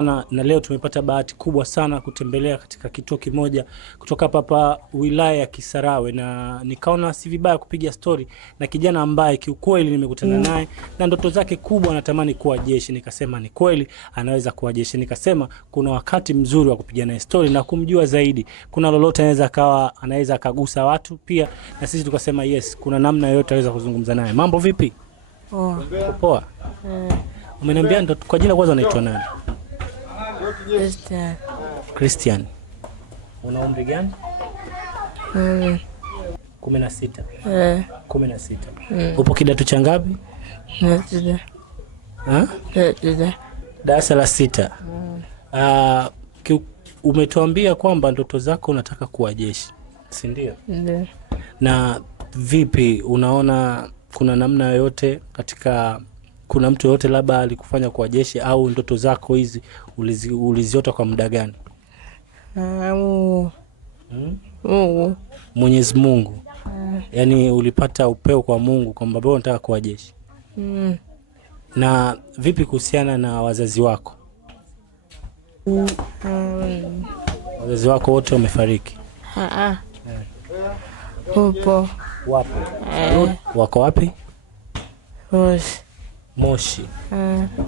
Na leo tumepata bahati kubwa sana kutembelea katika kituo kimoja kutoka hapa wilaya ya Kisarawe, na nikaona si vibaya kupiga story na kijana ambaye kiukweli nimekutana naye na ndoto zake kubwa anatamani kuwa jeshi. Nikasema ni kweli anaweza kuwa jeshi. Nikasema kuna wakati mzuri wa kupiga naye story na kumjua zaidi. Kuna lolote anaweza akagusa watu pia, na sisi tukasema yes, kuna namna yoyote anaweza kuzungumza naye. Mambo vipi? Poa. Umeniambia ndo kwa jina kwanza unaitwa nani? Christian. Una umri gani? 16. 16. Upo kidato cha ngapi? Darasa la 6. Umetuambia kwamba ndoto zako unataka kuwa jeshi, si ndio? Ndio. Na vipi, unaona kuna namna yoyote kuna mtu yote labda alikufanya kuwa jeshi, au ndoto zako hizi uliziota kwa muda gani? Mungu. Mwenyezi Mungu. Yaani ulipata upeo kwa Mungu kwamba wewe unataka kuwa jeshi. Na vipi kuhusiana na wazazi wako? Wazazi wako wote wamefariki? Upo. Wapo? Wako wapi? Moshi.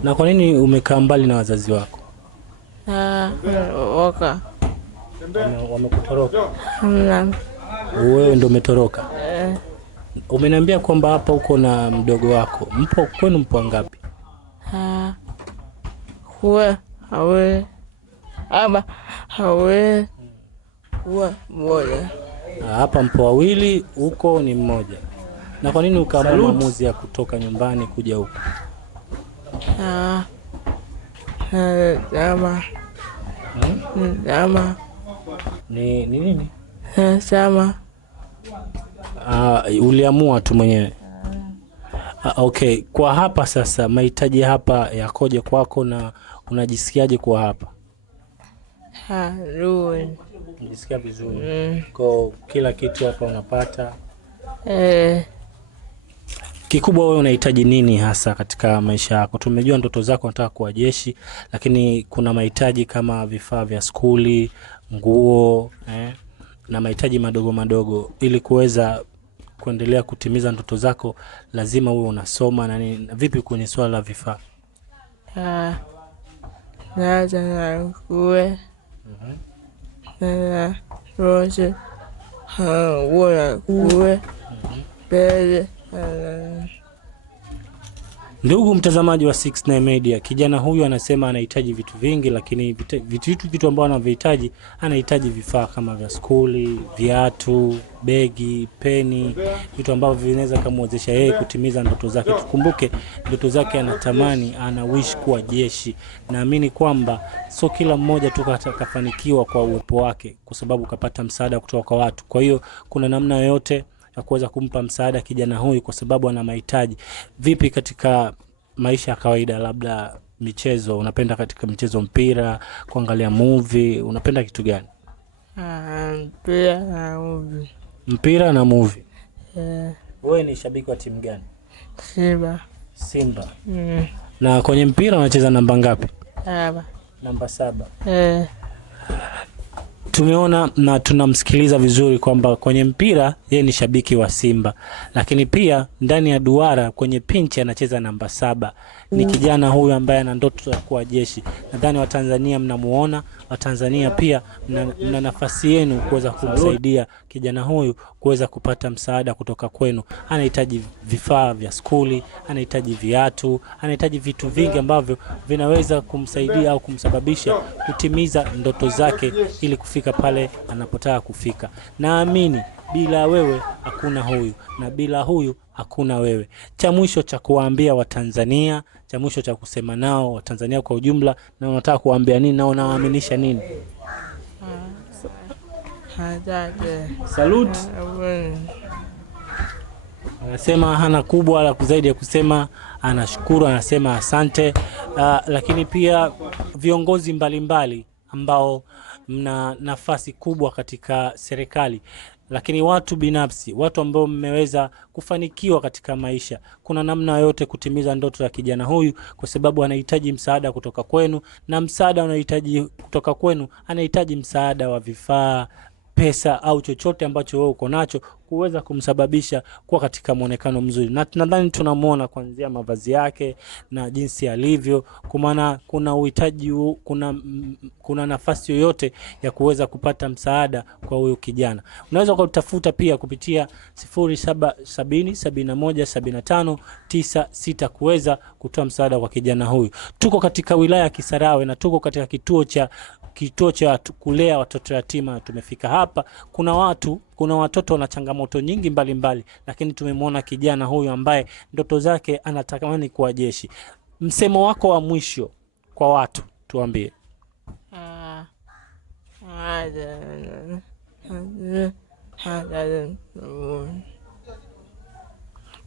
Na kwa nini umekaa mbali na wazazi wako? Wamekutoroka? Wewe ndio umetoroka? Umeniambia kwamba hapa uko na mdogo wako. Kwenu mpo wangapi? Mmoja. Hapa mpo wawili, huko ni mmoja. Na kwa nini ukaamua maamuzi ya kutoka nyumbani kuja huko? Ni nini? Uliamua tu mwenyewe. Okay, kwa hapa sasa mahitaji hapa yakoje kwako na unajisikiaje kwa hapa? Unajisikia vizuri? Kwa kila kitu hapa unapata? Kikubwa wewe unahitaji nini hasa katika maisha yako? Tumejua ndoto zako unataka kuwa jeshi, lakini kuna mahitaji kama vifaa vya skuli, nguo, na mahitaji madogo madogo. Ili kuweza kuendelea kutimiza ndoto zako lazima uwe unasoma na nini. Vipi kwenye swala la vifaa? Ndugu mtazamaji wa 69 Media, kijana huyu anasema anahitaji vitu vingi, lakini vitu ambavyo anavyohitaji, anahitaji vifaa kama vya skuli, viatu, begi, peni, vitu ambavyo vinaweza kumwezesha yeye kutimiza ndoto zake. Tukumbuke ndoto zake, anatamani, ana wish kuwa jeshi. Naamini kwamba sio kila mmoja tu kafanikiwa kwa uwepo wake, kwa sababu kapata msaada kutoka kwa watu. Kwa hiyo kuna namna yote ya kuweza kumpa msaada kijana huyu, kwa sababu ana mahitaji. Vipi katika maisha ya kawaida, labda michezo, unapenda katika michezo, mpira, kuangalia movie, unapenda kitu gani? Mpira na movie. Wewe ni shabiki wa timu gani? Simba. Na kwenye mpira unacheza namba ngapi? Namba 7. Tumeona na tunamsikiliza vizuri kwamba kwenye mpira yeye ni shabiki wa Simba, lakini pia ndani ya duara kwenye pinchi anacheza namba 7. Ni kijana huyu ambaye ana ndoto ya kuwa jeshi. Nadhani Watanzania mnamuona, Watanzania pia mna nafasi yenu kuweza kumsaidia kijana huyu kuweza kupata msaada kutoka kwenu. Anahitaji vifaa vya skuli, anahitaji viatu, anahitaji vitu vingi ambavyo vinaweza kumsaidia au kumsababisha kutimiza ndoto zake ili kufika pale anapotaka kufika. Naamini bila wewe hakuna huyu, na bila huyu hakuna wewe. Cha mwisho cha kuwaambia Watanzania, cha mwisho cha kusema nao Watanzania kwa ujumla, na unataka kuambia nini na unawaaminisha nini? Salute. Anasema hana kubwa la zaidi ya kusema anashukuru, anasema asante. Lakini pia viongozi mbalimbali ambao mna nafasi kubwa katika serikali, Lakini watu binafsi, watu ambao mmeweza kufanikiwa katika maisha, kuna namna yote kutimiza ndoto ya kijana huyu, kwa sababu anahitaji msaada kutoka kwenu, na msaada unahitaji kutoka kwenu, anahitaji msaada wa vifaa, pesa au chochote ambacho wewe uko nacho kuweza kumsababisha kuwa katika muonekano mzuri. Na nadhani tunamuona kuanzia mavazi yake na jinsi alivyo, kwa maana kuna uhitaji, kuna nafasi yoyote ya kuweza kupata msaada kwa huyu kijana. Unaweza kutafuta pia kupitia 0770717596 kuweza kutoa msaada kwa kijana huyu. Tuko katika wilaya ya Kisarawe na tuko katika kituo cha kulea watoto yatima. Tumefika hapa, kuna watoto na changamoto nyingi mbalimbali, lakini tumemwona kijana huyu ambaye ndoto zake anatamani kuwa jeshi. Msemo wako wa mwisho kwa watu, tuambie.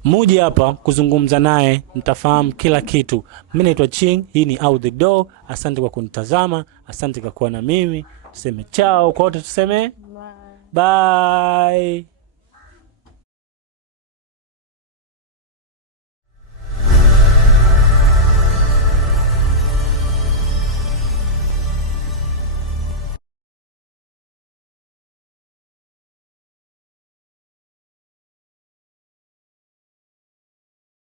Muje hapa kuzungumza naye, mtafahamu kila kitu. Mimi naitwa Ching, hii ni Out The Door. Asante kwa kunitazama, asante kwa kuwa na mimi. Tuseme chao kwa wote, tuseme bye.